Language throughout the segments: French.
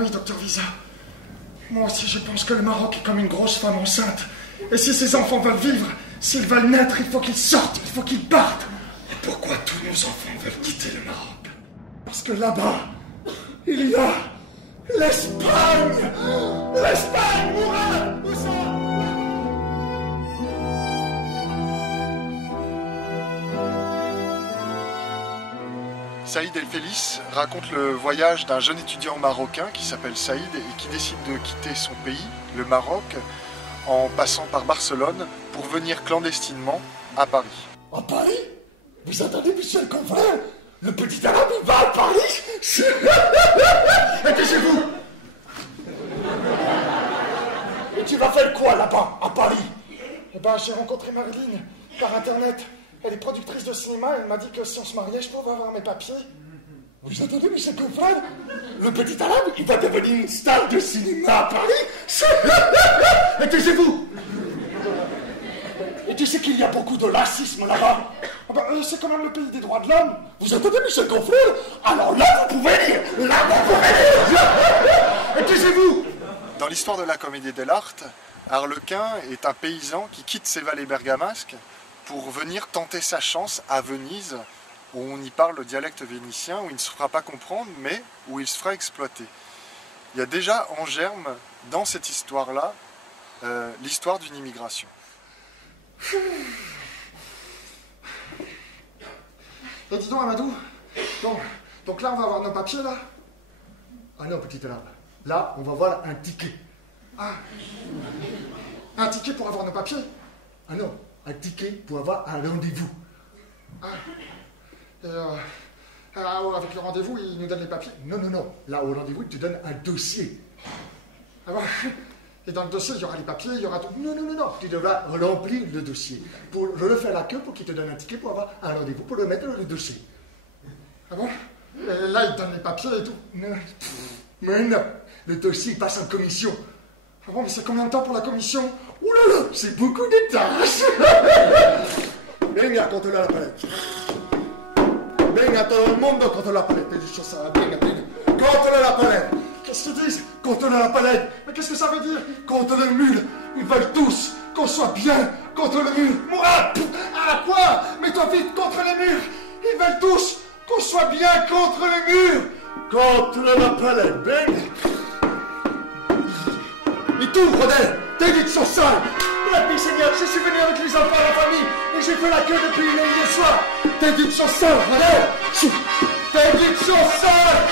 Oui, docteur Visa. Moi aussi, je pense que le Maroc est comme une grosse femme enceinte. Et si ces enfants veulent vivre, s'ils veulent naître, il faut qu'ils sortent, il faut qu'ils partent. Et pourquoi tous nos enfants veulent quitter le Maroc? Parce que là-bas, il y a l'Espagne. L'Espagne, Mourad, où ça? Saïd El Félis raconte le voyage d'un jeune étudiant marocain qui s'appelle Saïd et qui décide de quitter son pays, le Maroc, en passant par Barcelone pour venir clandestinement à Paris. À Paris? Vous attendez, monsieur le confrère? Le petit arabe, il va à Paris? Dépêchez-vous! Et tu vas faire quoi là-bas, à Paris? Eh ben, j'ai rencontré Marilyn par internet. Elle est productrice de cinéma, elle m'a dit que si on se mariait, je pouvais avoir mes papiers. Vous entendez, monsieur le confrère? Le petit arabe, il va devenir une star de cinéma à Paris? Et taisez-vous! Et tu sais qu'il y a beaucoup de lacisme là-bas? Ah ben, c'est quand même le pays des droits de l'homme. Vous entendez, monsieur le confrère? Alors là, vous pouvez lire! Là, vous pouvez lire! Et taisez-vous! Dans l'histoire de la Comédie dell'arte, Arlequin est un paysan qui quitte ses vallées bergamasques pour venir tenter sa chance à Venise, où on y parle le dialecte vénitien, où il ne se fera pas comprendre, mais où il se fera exploiter. Il y a déjà en germe, dans cette histoire-là, l'histoire d'une immigration. Et dis donc, Amadou, donc là, on va avoir nos papiers, là? Ah non, petit arabe. Là, on va voir un ticket. Ah. Un ticket pour avoir nos papiers? Ah non. Un ticket pour avoir un rendez-vous. Ah. Avec le rendez-vous, il nous donne les papiers? Non, non, non. Là, au rendez-vous, il te donne un dossier. Ah bon? Et dans le dossier, il y aura les papiers, il y aura tout. Non, non, non, non. Tu devras remplir le dossier. Pour refaire la queue pour qu'il te donne un ticket pour avoir un rendez-vous, pour le mettre dans le dossier. Ah bon? Et là, il donne les papiers et tout. Non. Mais non. Le dossier passe en commission. Ah bon, mais c'est combien de temps pour la commission? Ouh là là, c'est beaucoup de tâches. Venga, controla la palette. Venga, todo el mundo controla la palette. Venga, venga. Controla la palette. Qu'est-ce qu'ils disent? Controla la palette. Mais qu'est-ce que ça veut dire? Contre le mur. Ils veulent tous qu'on soit bien contre le mur. Mourad! Ah quoi? Mets-toi vite contre les murs. Ils veulent tous qu'on soit bien contre le mur. Controla la palette. Venga. Et tout, Rodel, tes vies sont sales. Merci Seigneur, je suis venu avec les enfants et la famille et j'ai fait la queue depuis hier soir. Tes vies sont sales, Rodel. Tes vies sont sales.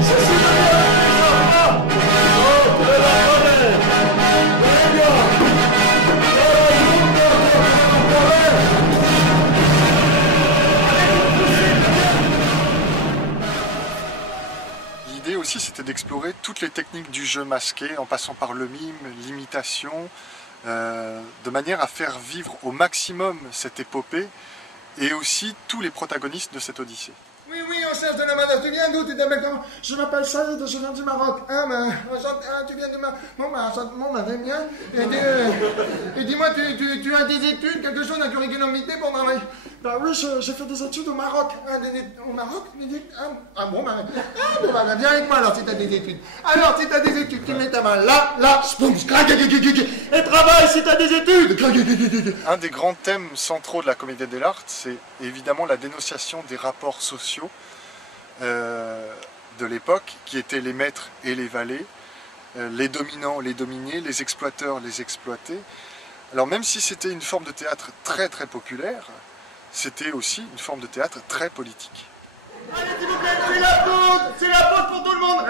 Je suis venu avec les enfants. Oh, de la Rodel. L'idée aussi, c'était d'explorer toutes les techniques du jeu masqué, en passant par le mime, l'imitation, de manière à faire vivre au maximum cette épopée et aussi tous les protagonistes de cette odyssée. Oui, oui, on cherche de la manœuvre. Tu viens d'où? Tu t'appelles comment? Je m'appelle Saïd, je viens du Maroc. Ah, ben, tu viens du Maroc. Bon, ben, j'aime bien. Et dis-moi, tu as des études, quelque chose, une curriculumité pour travailler? Ben oui, j'ai fait des études au Maroc. Au Maroc? Bon, ben, viens avec moi alors si t'as des études. Alors, si t'as des études, tu mets ta main là, spoum, et travaille si t'as des études. Un des grands thèmes centraux de la Comédie dell'arte, c'est évidemment la dénonciation des rapports sociaux de l'époque, qui étaient les maîtres et les valets, les dominants, les dominés, les exploiteurs, les exploités. Alors même si c'était une forme de théâtre très très populaire, c'était aussi une forme de théâtre très politique. Allez, s'il vous plaît, c'est la pause pour tout le monde.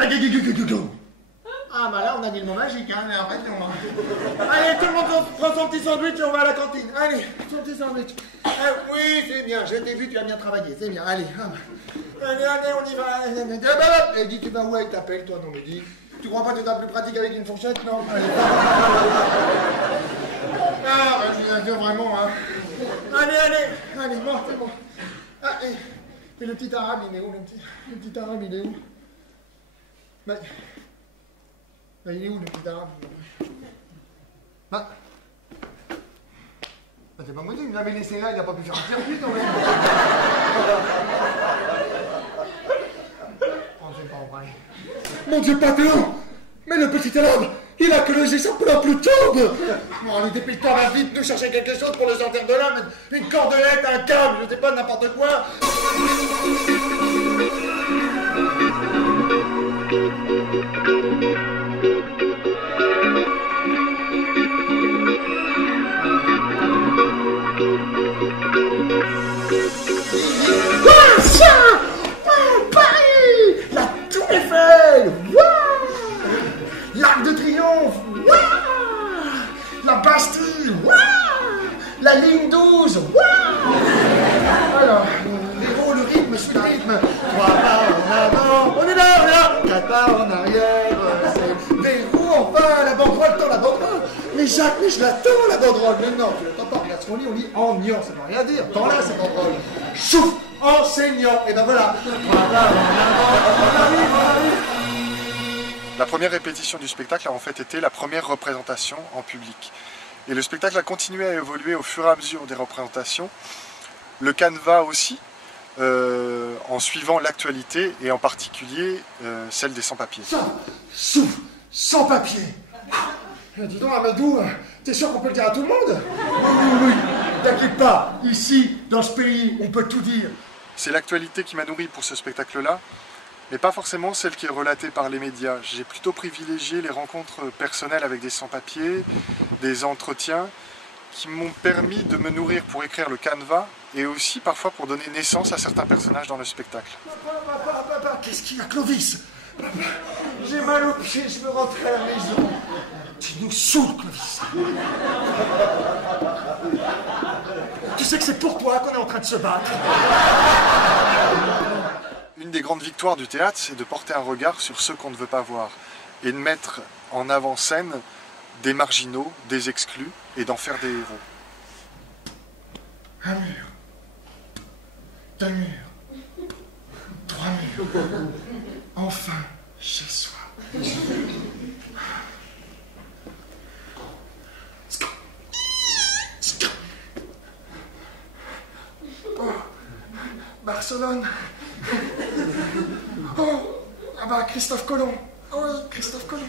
Ah, bah là, on a dit le mot magique, hein, mais en fait, allez, tout le monde prend son petit sandwich et on va à la cantine. Allez, son petit sandwich. Oui, c'est bien, je t'ai vu, tu as bien travaillé, c'est bien, allez. Allez, on y va. Et dis, tu vas où avec ta pelle, toi? Non, mais dis, tu crois pas que t'as plus pratique avec une fourchette? Non, allez. Ah, je viens dire vraiment, hein. Allez, bon, c'est bon. Ah, et le petit arabe, il est où, le petit arabe, il est où? Il est où, le petit arabe? C'est pas possible, il m'avait laissé là, il n'a pas pu faire un circuit quand même. Oh, c'est pas vrai. Mon Dieu, patron! Mais le petit arabe, il a que le son pour la plus tombe! Bon, allez, dépêche-toi, va vite nous chercher quelque chose pour le sortir de là, une cordelette, un câble, je sais pas, n'importe quoi! L'Arc de Triomphe, la Bastille, la ligne 12, alors, l'héros, le rythme, suit le rythme. 3 pas en avant, on est là, 4 pas en arrière, c'est des roues, enfin, la banderole, tant la banderole. Mais Jacques, mais je l'attends, la banderole. Mais non, tu l'attends pas, regarde ce qu'on lit en niant, ça veut rien dire. Tant là, c'est banderole. Chouf, enseignant, et ben voilà. 3 pas en avant, on arrive. La première répétition du spectacle a en fait été la première représentation en public. Et le spectacle a continué à évoluer au fur et à mesure des représentations. Le canevas aussi, en suivant l'actualité et en particulier celle des sans-papiers. Souffle, sans-papiers. Dis donc Amadou, t'es sûr qu'on peut le dire à tout le monde? Oui, t'inquiète pas, ici, dans ce pays, on peut tout dire. C'est l'actualité qui m'a nourri pour ce spectacle-là, mais pas forcément celle qui est relatée par les médias. J'ai plutôt privilégié les rencontres personnelles avec des sans-papiers, des entretiens qui m'ont permis de me nourrir pour écrire le canevas et aussi parfois pour donner naissance à certains personnages dans le spectacle. Papa, qu'est-ce qu'il y a, Clovis? J'ai mal au pied, je veux rentrer à la maison. Tu nous saoules, Clovis. Tu sais que c'est pour toi qu'on est en train de se battre. Une des grandes victoires du théâtre, c'est de porter un regard sur ceux qu'on ne veut pas voir et de mettre en avant-scène des marginaux, des exclus et d'en faire des héros. Un mur, 2 murs, 3 murs, enfin chez soi. Oh, Barcelone. Oh, ah bah Christophe Colomb. Oh oui, Christophe Colomb.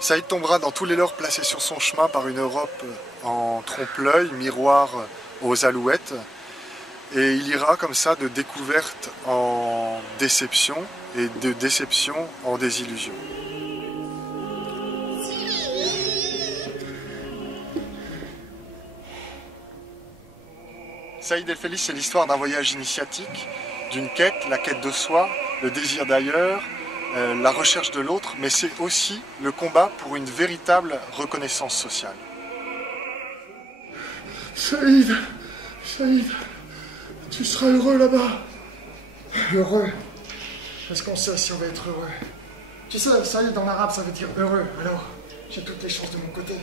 Saïd tombera dans tous les leurres placés sur son chemin par une Europe en trompe-l'œil, miroir aux alouettes. Et il ira comme ça de découverte en déception et de déception en désillusion. Saïd El Feliz, c'est l'histoire d'un voyage initiatique, d'une quête, la quête de soi, le désir d'ailleurs, la recherche de l'autre, mais c'est aussi le combat pour une véritable reconnaissance sociale. Saïd, tu seras heureux là-bas. Heureux. Est-ce qu'on sait si on va être heureux? Tu sais, Saïd en arabe ça veut dire heureux, alors j'ai toutes les chances de mon côté.